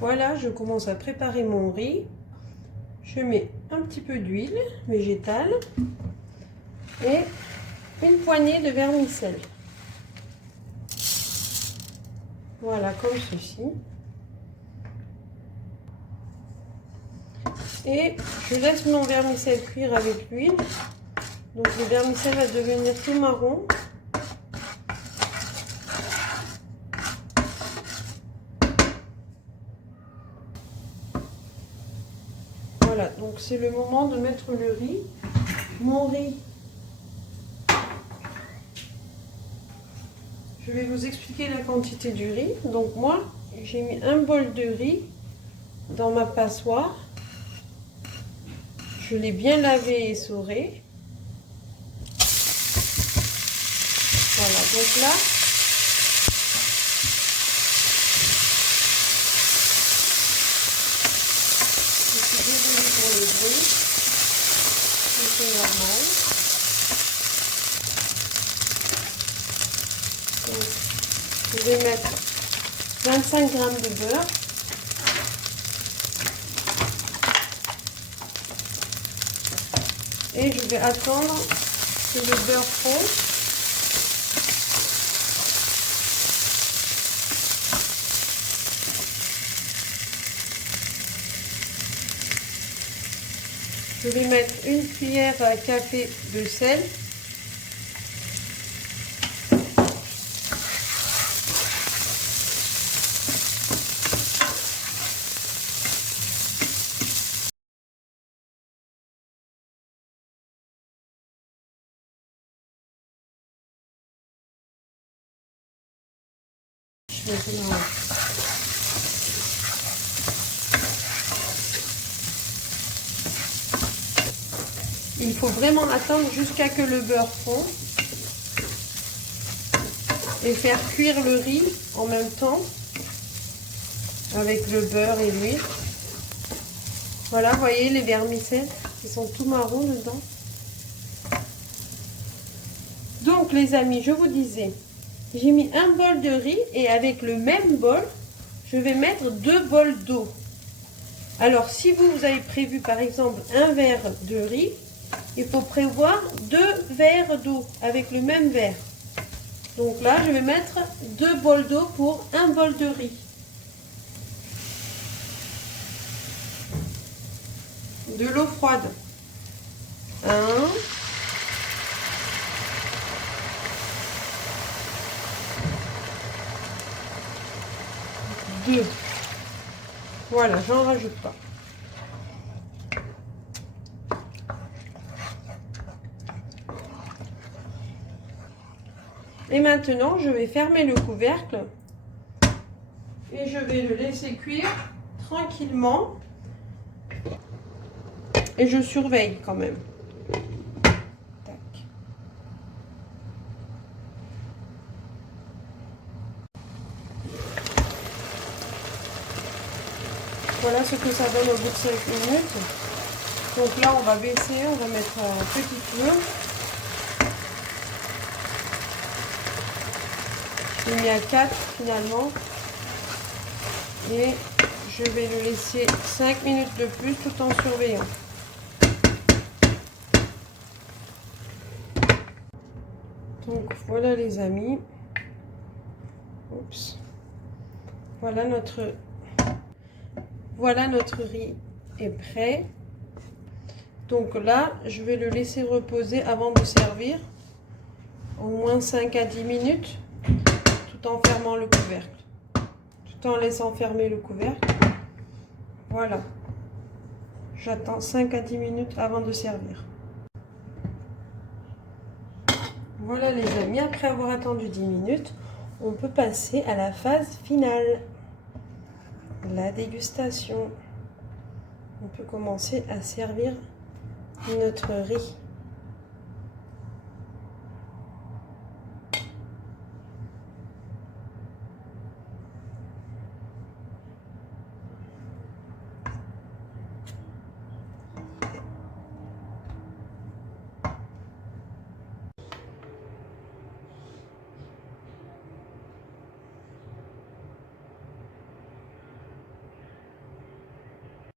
Voilà, je commence à préparer mon riz. Je mets un petit peu d'huile végétale et une poignée de vermicelle. Voilà, comme ceci. Et je laisse mon vermicelle cuire avec l'huile. Donc le vermicelle va devenir tout marron. Voilà, donc c'est le moment de mettre le riz. Mon riz, je vais vous expliquer la quantité du riz. Donc moi, j'ai mis un bol de riz dans ma passoire. Je l'ai bien lavé et essoré. Voilà, donc là, je suis désolée pour le bruit, c'est normal. Donc, je vais mettre 25 g de beurre. Et je vais attendre que le beurre fonde. Je vais mettre une cuillère à café de sel. Il faut vraiment attendre jusqu'à ce que le beurre fonde et faire cuire le riz en même temps avec le beurre et l'huile. Voilà, vous voyez les vermicelles, ils sont tout marrons dedans. Donc les amis, je vous disais, j'ai mis un bol de riz et avec le même bol, je vais mettre 2 bols d'eau. Alors si vous avez prévu par exemple un verre de riz, il faut prévoir 2 verres d'eau avec le même verre. Donc là, je vais mettre 2 bols d'eau pour un bol de riz. De l'eau froide. 1. 2. Voilà, j'en rajoute pas. Et maintenant, je vais fermer le couvercle et je vais le laisser cuire tranquillement. Et je surveille quand même. Tac. Voilà ce que ça donne au bout de 5 minutes. Donc là, on va baisser, on va mettre un petit feu. J'ai mis à 4 finalement. Et je vais le laisser 5 minutes de plus tout en surveillant. Donc voilà les amis. Oups. Voilà notre riz est prêt. Donc là, je vais le laisser reposer avant de servir. Au moins 5 à 10 minutes. Tout en fermant le couvercle. Tout en laissant fermer le couvercle. Voilà. J'attends 5 à 10 minutes avant de servir. Voilà les amis, après avoir attendu 10 minutes, on peut passer à la phase finale. La dégustation. On peut commencer à servir notre riz.